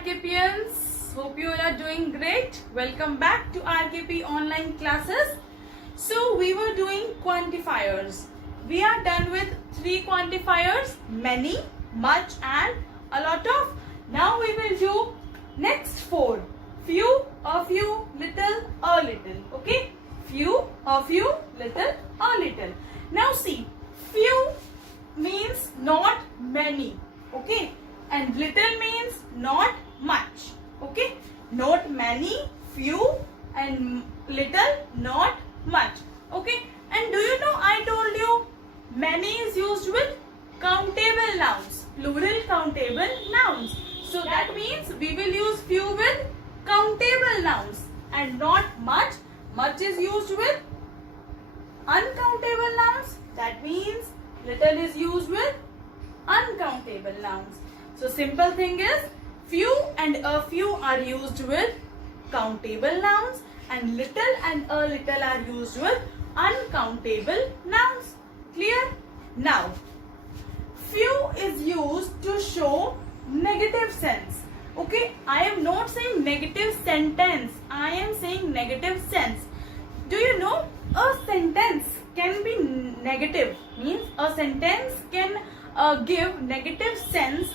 RKPians. Hope you all are doing great. Welcome back to RKP online classes. So we were doing quantifiers. We are done with 3 quantifiers, many, much and a lot of. Now we will do next 4. Few, a few, little, a little. Okay? Few, a few, little, a little. Now see, few means not many. Okay? And little means not much. Okay? Not many, few and little, not much. Okay? And do you know I told you many is used with countable nouns, plural countable nouns. So that means we will use few with countable nouns and not much. Much is used with uncountable nouns. That means little is used with uncountable nouns. So simple thing is few and a few are used with countable nouns and little and a little are used with uncountable nouns. Clear? Now, few is used to show negative sense. Okay, I am not saying negative sentence. I am saying negative sense. Do you know a sentence can be negative? Means a sentence can give negative sense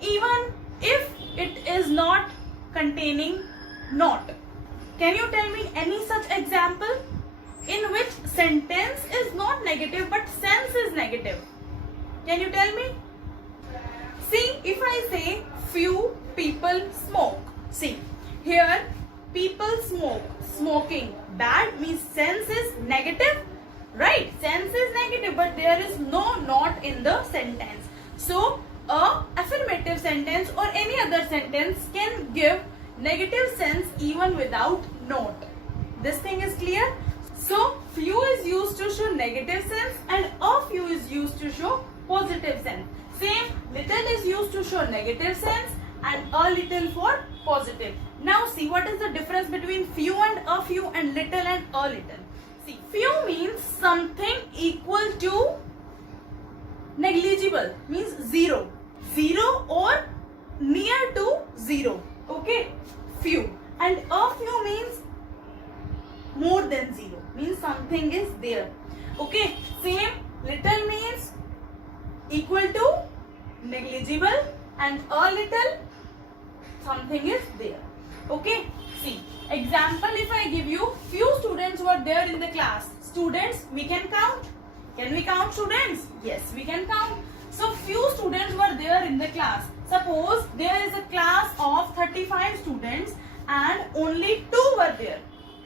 even if it is not containing not. Can you tell me any such example in which sentence is not negative but sense is negative? Can you tell me? See, if I say few people smoke. See, here people smoke. Smoking. Bad means sense is negative. Right? Sense is negative but there is no not in the sentence. So, a affirmative sentence or any other sentence can give negative sense even without not. This thing is clear? So, few is used to show negative sense and a few is used to show positive sense. Same, little is used to show negative sense and a little for positive. Now see what is the difference between few and little and a little. See, few means something equal to negligible, means 0. 0 or near to 0. Okay, few. And a few means more than 0, means something is there. Okay, same, little means equal to negligible and a little something is there. Okay, see, example, if I give you few students were there in the class. Students we can count. Can we count students? Yes, we can count. So few students were there in the class. Suppose there is a class of 35 students and only 2 were there.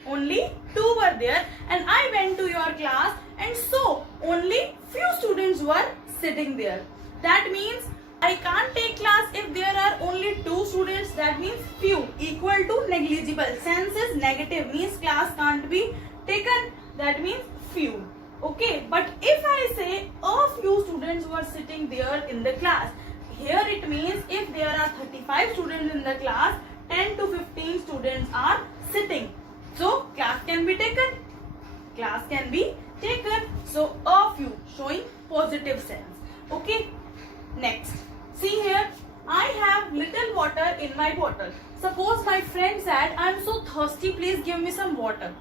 Only 2 were there and I went to your class and so only few students were sitting there. That means I can't take class if there are only 2 students. That means few equal to negligible. Sense is negative, means class can't be taken. That means few. Okay, but if I say a few students were sitting there in the class, here it means if there are 35 students in the class, 10 to 15 students are sitting. So class can be taken. Class can be taken. So a few showing positive sense. Okay, next. See here, I have little water in my bottle. Suppose my friend said, I am so thirsty, please give me some water.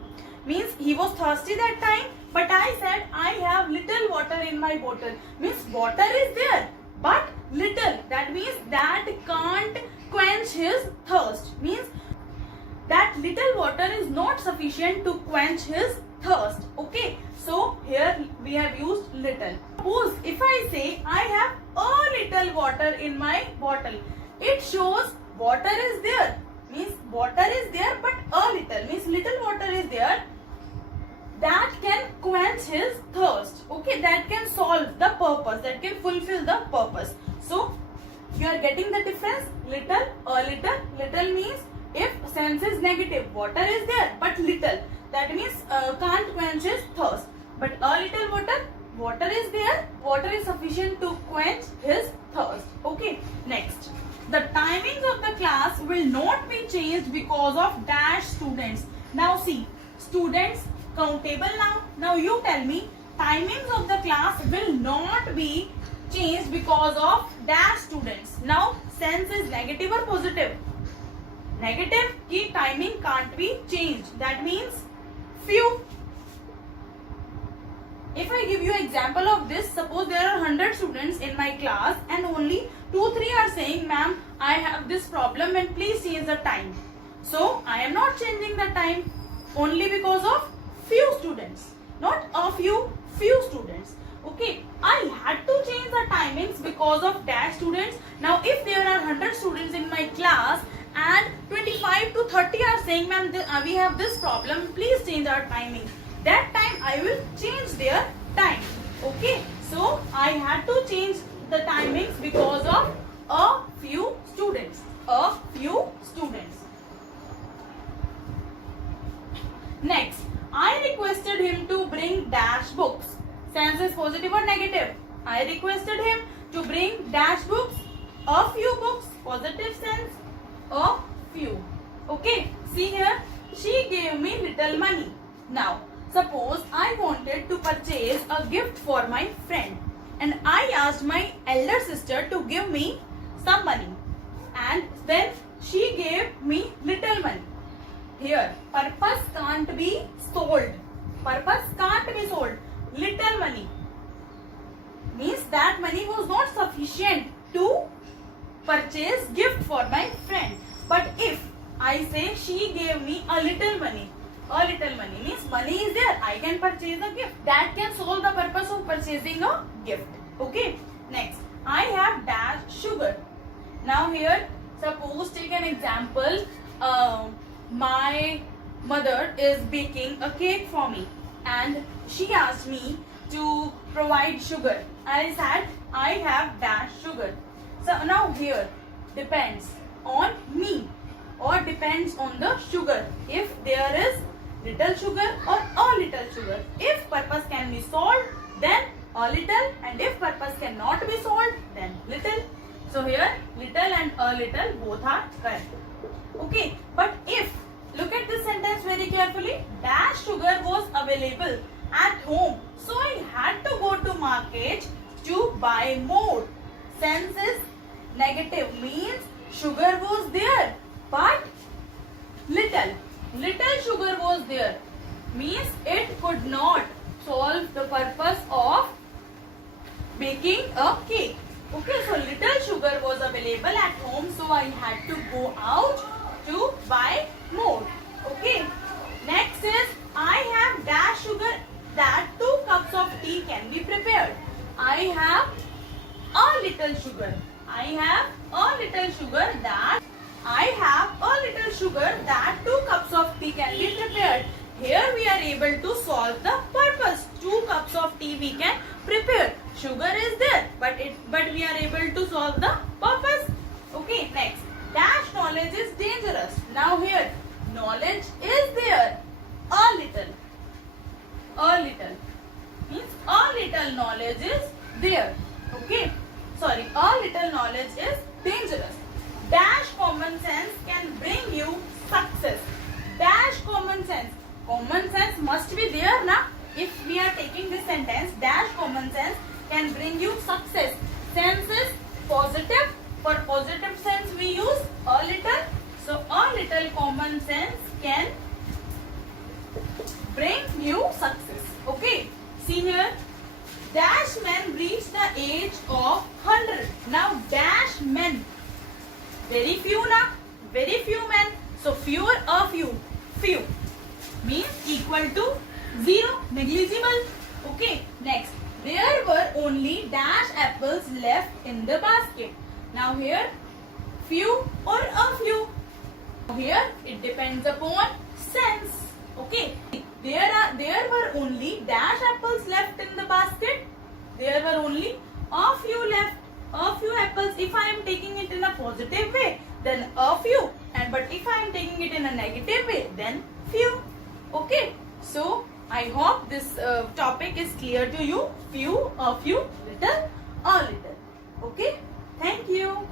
Means he was thirsty that time, but I said, I have little water in my bottle. Means water is there, but little. That means that can't quench his thirst. Means that little water is not sufficient to quench his thirst. Okay, so here we have used little. Suppose if I say I have a little water in my bottle, it shows water is there. Means water is there but a little. Means little water is there that can quench his thirst. Okay, that can solve the purpose, that can fulfill the purpose. So you are getting the difference? Little, a little. Little means if sense is negative, water is there but little. That means can't quench his thirst. But a little water, water is there, water is sufficient to quench his thirst. Okay, next. The timings of the class will not be changed because of dash students. Now see, students, countable noun. Now you tell me, timings of the class will not be changed because of dash students. Now sense is negative or positive? Negative की timing can't be changed. That means few. If I give you example of this, suppose there are 100 students in my class and only 2-3 are saying, ma'am, I have this problem and please change the time. So I am not changing the time only because of few students, not a few students. Okay, I had to change the timings because of dash students. Now if there are 100 students in my class and 25 to 30 are saying, ma'am, we have this problem, please change our timing. That time I will change their time. Okay, so I had to change the timings because of a few students. A few students. Next, I requested him to bring dash books. Sense is positive or negative? I requested him to bring dash books. A few books. Positive sense. A few. Okay, see here. She gave me little money. Now, suppose I wanted to purchase a gift for my friend and I asked my elder sister to give me some money and then she gave me little money. Here, purpose can't be sold. Purpose can't be sold. Little money means that money was not sufficient to purchase gift for my friend. But if I say she gave me a little money means money is there, I can purchase a gift. That can solve the purpose of purchasing a gift. Okay, next, I have dash sugar. Now here, suppose take an example, my mother is baking a cake for me and she asked me to provide sugar. I said I have dash sugar. So now here depends on me or depends on the sugar. If there is little sugar or a little sugar. If purpose can be solved, then a little, and if purpose cannot be solved, then little. So here little and a little both are correct. Okay, but if, look at this sentence very carefully, dash sugar was available at home, so I had to go to market to buy more. Sense is negative, means sugar was there but little sugar was there, means it could not solve the purpose of baking a cake. Okay, so little sugar was available at home, so I had to go out to buy more. Okay, next is I have dash sugar that 2 cups of tea can be prepared. I have a little sugar. I have a little sugar that 2 cups of tea can be prepared. Here we are able to solve the purpose. 2 cups of tea we can prepare. Sugar is there, but we are able to solve the purpose. Okay, next. Dash knowledge is dangerous. Now here, knowledge is there. A little means a little knowledge is there. Okay, sorry, a little knowledge is dangerous. Dash common sense can bring you success. Dash common sense. Common sense must be there, na? If we are taking this sentence, dash common sense can bring you success. Sense is positive. For positive sense we use a little. So a little common sense can bring you success. Okay, see here. Dash men reach the age of 100. Now dash men. Very few na? Very few men. So few or a few? Few means equal to 0, negligible. Okay, next. There were only dash apples left in the basket. Now here, few or a few. Here it depends upon sense. Okay, there were only dash apples left in the basket. There were only a few left. A few apples. If I am taking it in a positive way, then a few. But if I am taking it in a negative way, then few. Okay. So I hope this topic is clear to you. Few, a few, little, a little. Okay. Thank you.